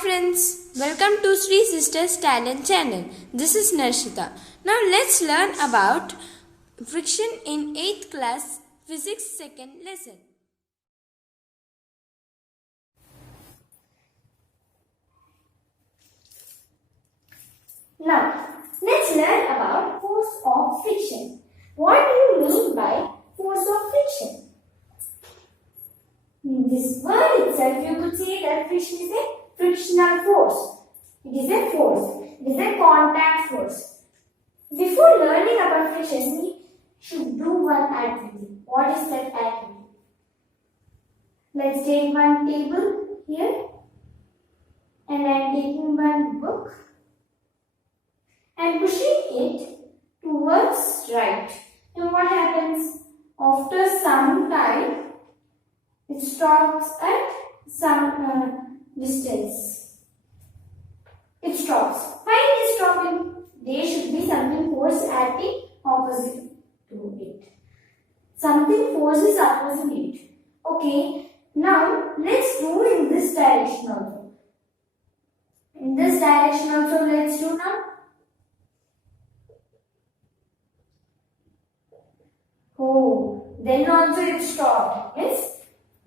friends, welcome to Sri Sisters Talent Channel. This is Narshita. Now let's learn about friction in 8th class physics second lesson. Now let's learn about force of friction. What do you mean by force of friction? In this word itself, you could say that friction is a frictional force. It is a force. It is a contact force. Before learning about friction, we should do one activity. What is that activity? Let's take one table here, and I am taking one book and pushing it towards right. And what happens? After some time, it stops at some distance. It stops. Why it is stopping? There should be something force acting opposite to it. Something force is opposite it. Okay. Now let's do in this direction also. In this direction also let's do now. Oh, then also it stopped. Yes.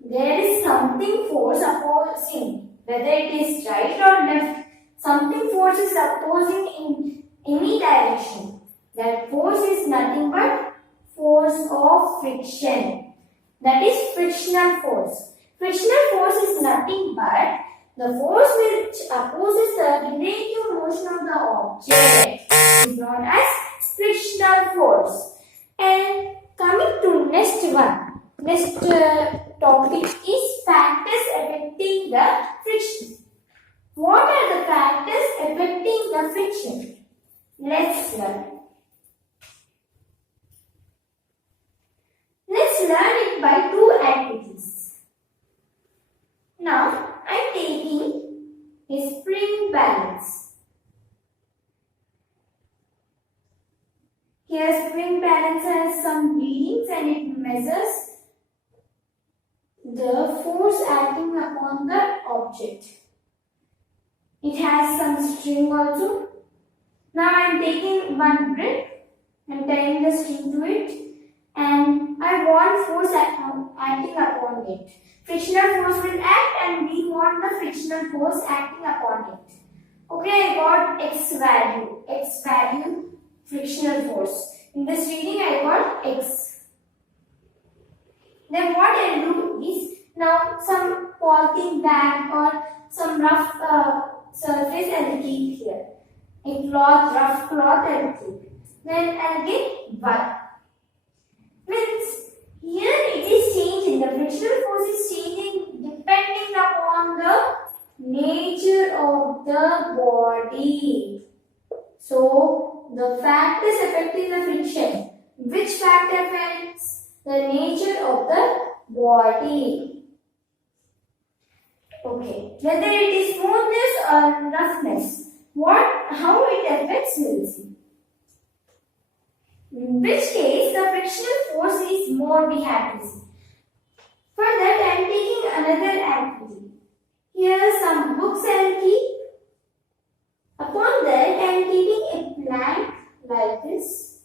There is something force opposing, whether it is right or left, something force is opposing in any direction. That force is nothing but force of friction. That is frictional force. Frictional force is nothing but the force which opposes the relative motion of the object is known as frictional force. And coming to next one. Next topic is factors affecting the friction. What are the factors affecting the friction? Let's learn. Let's learn it by two activities. Now, I am taking a spring balance. Here, spring balance has some readings and it measures the force acting upon the object. It has some string also. Now I am taking one brick and tying the string to it, and I want force acting upon it. Frictional force will act and we want the frictional force acting upon it. Okay, I got X value frictional force. In this reading I got X. Then what I will do is, now some polythene bag or some rough surface I will keep here. A rough cloth I will keep. Then I will get 1. Means here it is changing. The frictional force is changing depending upon the nature of the body. So the factors affecting the friction. Which factor affects? The nature of the body. Okay. Whether it is smoothness or roughness, how it affects we'll see. In which case the frictional force is more, we have to see. For that I am taking another activity. Here some books I will keep. Upon that I am keeping a plank like this.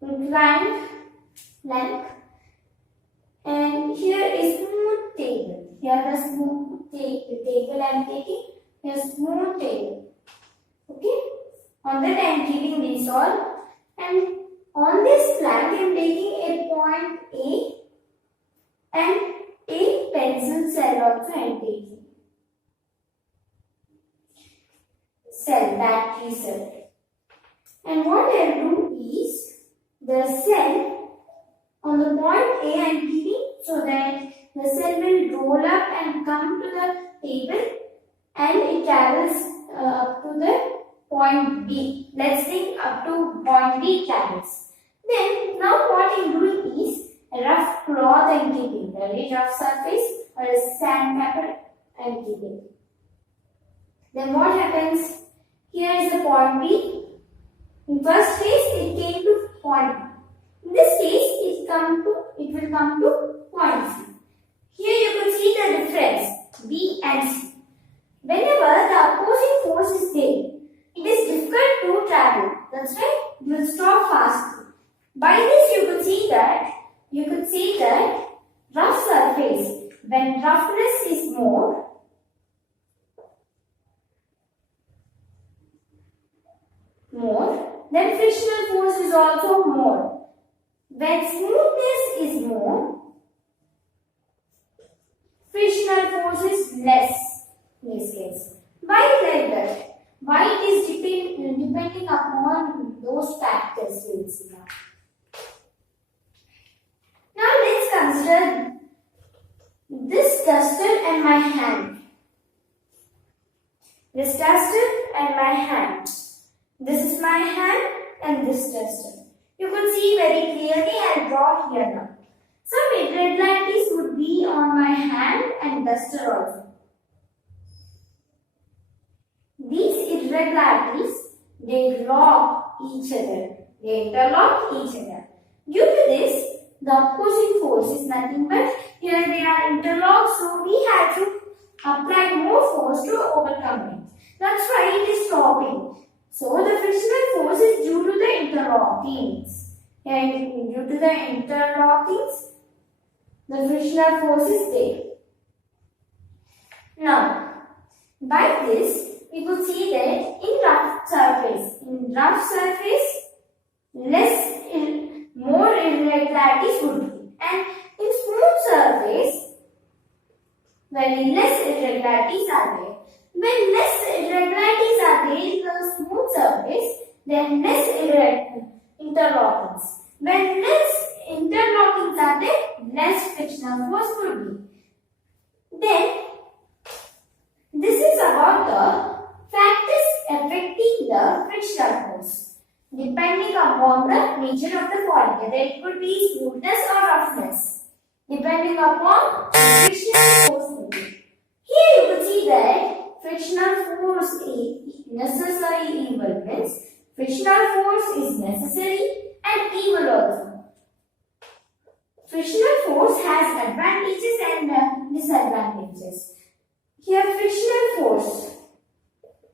Inclined plank, and here is smooth table. Here the smooth table I am taking. Here smooth table. Okay. On that I am keeping this all, and on this plank I am taking a point A and a pencil cell also I am taking. Cell, battery cell. And what I will do is, the cell on the point A I am keeping so that the cell will roll up and come to the table and it travels up to the point B. Let's think up to point B travels. Then now what I am doing is a rough cloth I am keeping, a very rough surface or a sandpaper I am keeping. Then what happens? Here is the point B. In first case it came to point B. In this case it will come to point C. Here you could see the difference B and C. When that rough surface, when roughness is more, then frictional force is also more. When smoothness is more, frictional force is less in this case. Why like that? Why it is depending upon those factors we will see now. Now let's consider this duster and my hand. This duster and my hand. This is my hand and this duster. You could see very clearly. I'll draw here now. Some irregularities would be on my hand and duster also. These irregularities, they lock each other. They interlock each other. Due to this, the opposing force is nothing but here they are interlocked, so we have to apply more force to overcome it. That's why it is stopping. So the frictional force is due to the interlockings. And due to the interlockings, the frictional force is there. Now, by this, we could see that in rough surface, more irregularities would be. And in smooth surface, very less irregularities are there. When less irregularities are there in the smooth surface, then less interlockings. When less interlockings are there, less frictional force would be. Then, this is about the factors affecting the frictional force. Depending upon the nature of the body, whether it could be smoothness or roughness. Depending upon frictional force. Here you could see that frictional force is necessary evil means frictional force is necessary and evil also. Frictional force has advantages and disadvantages. Here frictional force,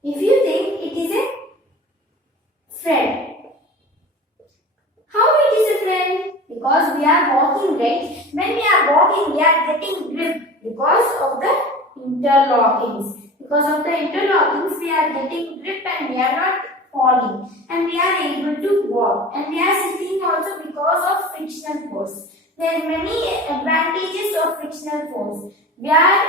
if you think it is a friend. How it is a friend? Because we are walking, right? When we are walking, we are getting grip because of the interlockings. Because of the interlockings, we are getting grip and we are not falling. And we are able to walk. And we are sitting also because of frictional force. There are many advantages of frictional force. We are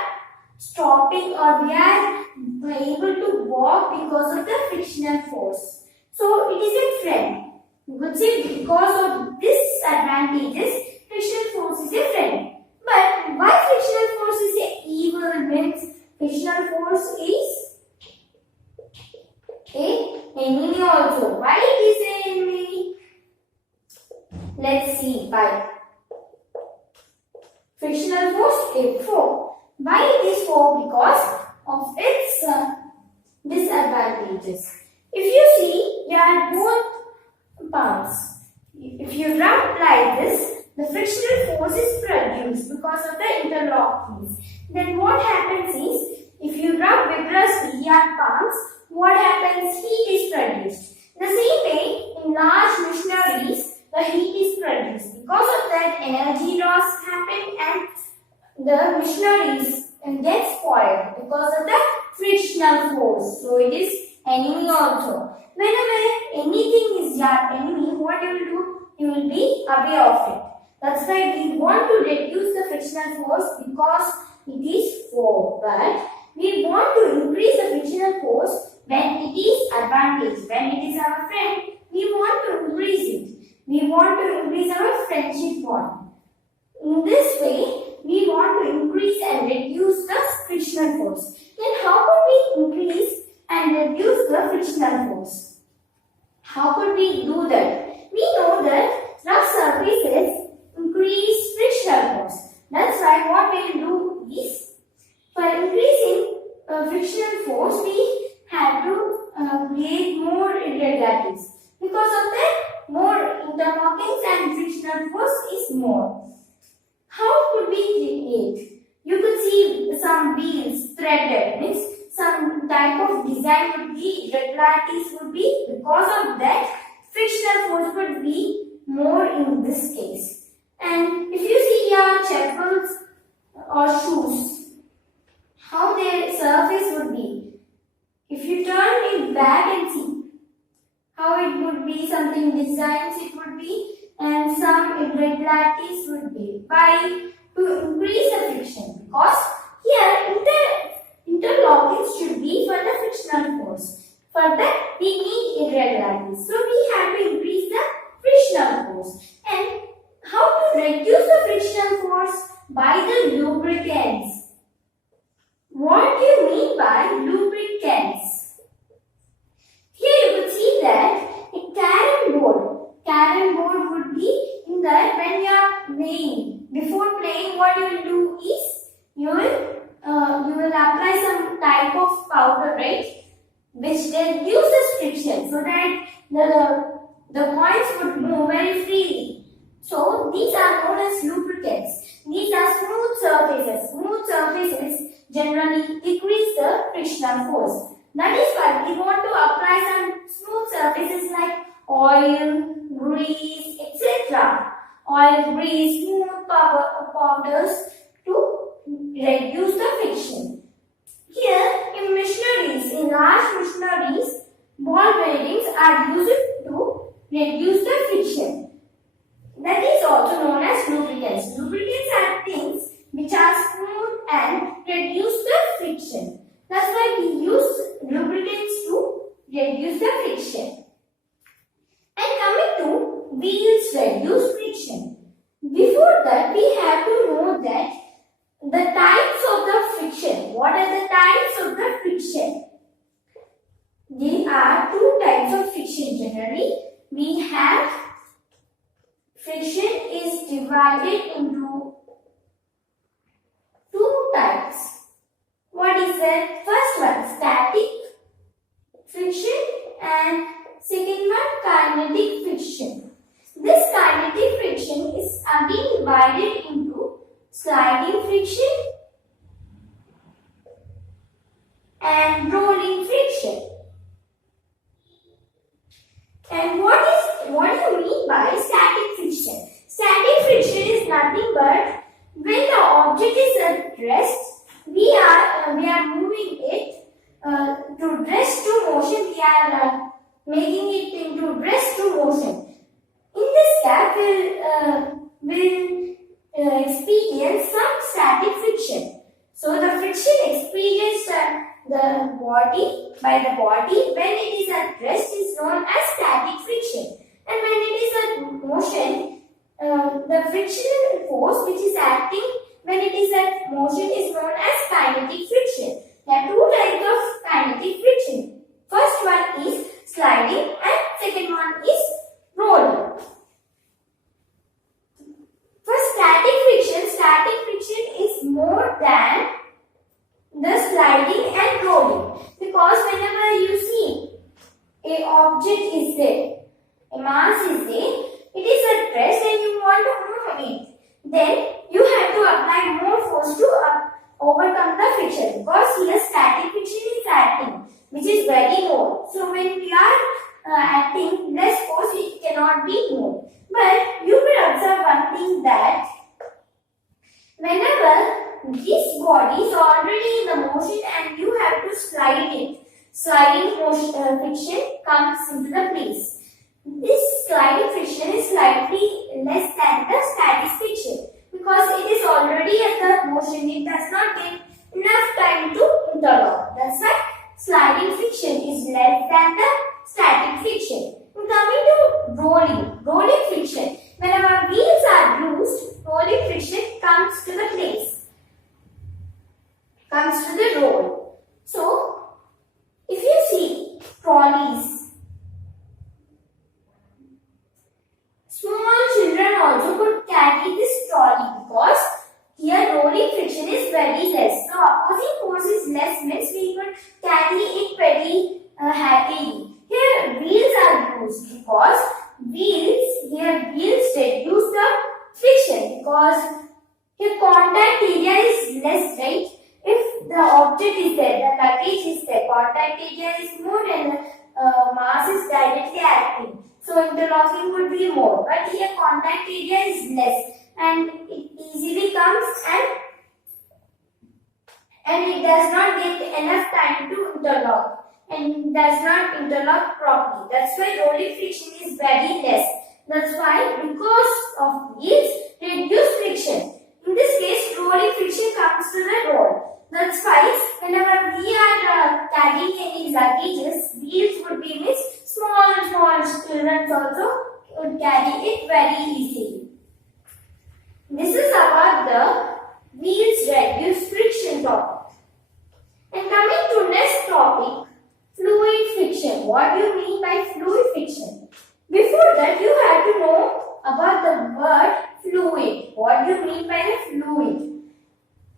stopping or we are able to walk because of the frictional force. So it is a friend. You could say because of this advantages, frictional force is a friend. But why frictional force is a evil means frictional force is a enemy also. Why it is an enemy? Let's see why. Frictional force is foe. Why it is foe? Because of its disadvantages. If you see, you are both palms. If you rub like this, the frictional force is produced because of the interlockings. Then what happens is, if you rub vigorously your palms, what happens? Heat is produced. The same way, in large machineries, the heat is produced. Because of that, energy loss happen and the machineries get spoiled because of the frictional force. So it is enemy also. Whenever anything is your enemy, what you will do? You will be aware of it. That's why we want to reduce the frictional force because it is foe. But we want to increase the frictional force when it is advantage. When it is our friend, we want to increase it. We want to increase our friendship bond. In this way, we want to increase and reduce the frictional force. Then how could we increase and reduce the frictional force? How could we do that? We know that rough surfaces increase frictional force. That's why what we will do is, for increasing frictional force, we have to create more irregularities. Because of that, more interlockings and frictional force is more. How could we create? You could see some wheels threaded, means some type of design would be, irregularities would be, because of that frictional force would be more in this case. And if you see here your chappals or shoes, how their surface would be. If you turn it back and see how it would be, something designs it would be, and some irregularities would be. Why? To increase the friction. Because here interlocking should be for the frictional force. For that we need irregularities. So we have to increase the frictional force. And how to reduce the frictional force? By the lubricants. What do you mean by lubricants? Here you could see that a carrom board. Carrom board would be in that when you are playing. Before playing, what you will do is you will apply some type of powder, right? Which reduces friction so that the coins would move very freely. So these are known as lubricants. These are smooth surfaces. Smooth surfaces generally decrease the frictional force. That is why we want to apply some smooth surfaces like oil, grease, etc. Oil, grease, smooth powders to reduce the friction. Here in machineries, in large machineries, ball bearings are used to reduce the friction. That is also known as lubricants. Lubricants are things which are smooth and reduce the friction. That's why we use lubricants to reduce the friction. And coming to wheels reduce friction. Before that, we have to know that the types of the friction. What are the types of the friction? There are two types of friction generally. We have friction is divided into two types. What is that? First one, static friction, and second one, kinetic friction. This kinetic friction is again divided into sliding friction and rolling friction. And what do you mean by static friction? Static friction is nothing but when the object is at rest, we are moving it to rest to motion. We are making it into rest to motion. In this gap, will experience some static friction. So the friction experienced by the body when it is at rest is known as static friction, and when it is at motion, the frictional force which is acting when it is at motion is known as kinetic friction. There are two types of kinetic friction. First one is sliding and second one is rolling. For static friction is more than the sliding and rolling, because whenever you see a object is there, a mass is there, it is at rest and you want to move it, then you have to apply more force to overcome the friction, because here static friction is acting, which is very more. So when we are acting less force, it cannot be moved. But you will observe one thing, that whenever this body is already in the motion and you have to slide it, sliding friction comes into the place. This sliding friction is slightly less than the static friction, because it is already at the motion. It does not get enough time to interlock. That's why sliding friction is less than the static friction. Coming to rolling friction. Whenever wheels are loosed, rolling friction comes to the place, comes to the road. So, if you see trolleys, small children also could carry this trolley, because here rolling friction is very less. So, opposing force is less, means we could carry it very happily. contact area is more and mass is directly acting. So interlocking would be more. But here contact area is less and it easily comes and it does not get enough time to interlock and does not interlock properly. That's why rolling friction is very less. That's why because of wheels reduce friction. In this case, rolling friction comes to the road. That's why whenever we are carrying any luggages, wheels would be missed. Small children also would carry it very easily. This is about the wheels reduce friction topic. And coming to next topic, fluid friction. What do you mean by fluid friction? Before that, you have to know about the word fluid. What do you mean by the fluid?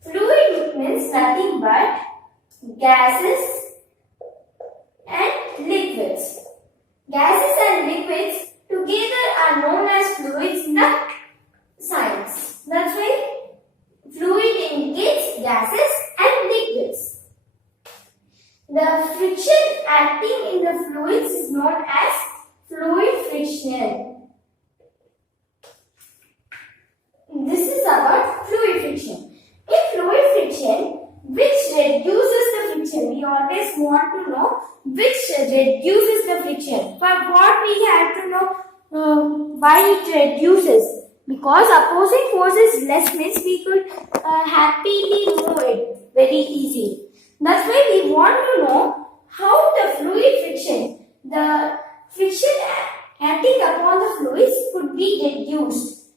Fluid means nothing but gases and liquids. Gases and liquids together are known as fluids in the science. That's why fluid indicates gases and liquids. The friction acting in the fluids is known as fluid friction. This is about fluid friction. In fluid friction, which reduces the friction? We always want to know which reduces the friction. For what we have to know why it reduces. Because opposing force is less means we could happily move it very easy. That's why we want to know how the fluid friction, the friction acting upon the fluids could be reduced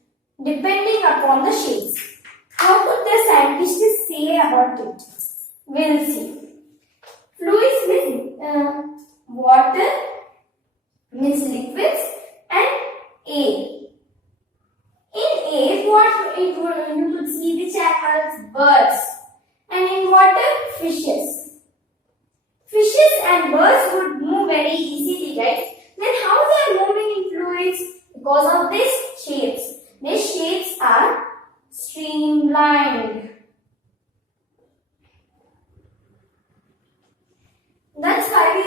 depending upon the shapes. How could the scientists say about it? We'll see. Fluids means water, means liquids and air. In air, what it would, you could see which animals? Birds. And in water, fishes. Fishes and birds would move very easily, right? Then how they are moving in fluids? Because of these shapes. These shapes are streamlined. That's why we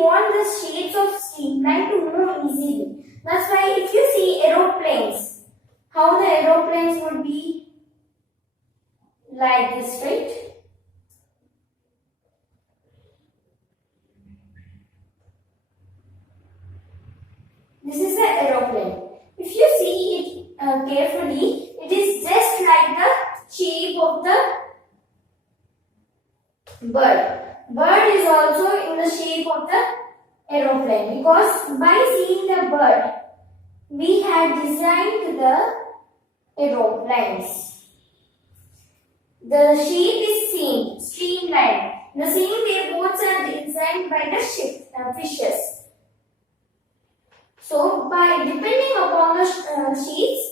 want the shapes of streamline to move easily. That's why if you see aeroplanes, how the aeroplanes would be like this, right? This is an aeroplane. If you see it carefully, it is just like the shape of the bird. Bird is also in the shape of the aeroplane because by seeing the bird, we have designed the aeroplanes. The shape is same, streamlined. The same way boats are designed by the fishes. So, by depending upon the shapes,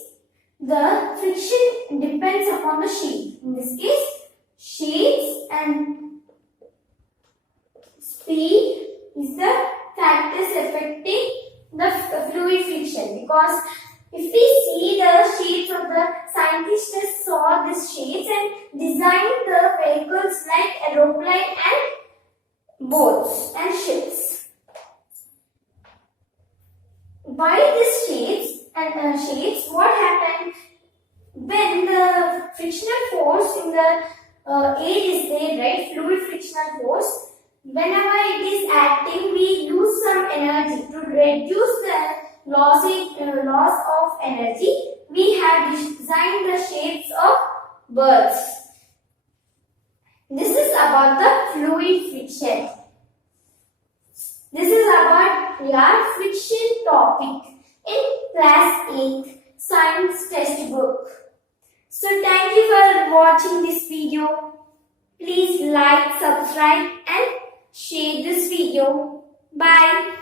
the friction depends upon the shape. In this case, shapes and speed is the factors affecting the fluid friction because if we see the shapes of the scientists saw these shapes and designed the vehicles like aeroplane and boats and ships. By these shapes and what happened when the frictional force in the air is there, right? Fluid frictional force. Whenever it is acting, we lose some energy to reduce the loss of energy. We have designed the shapes of birds. This is about the fluid friction. This is about your friction topic in class 8 science textbook. So thank you for watching this video. Please like, subscribe and share this video. Bye.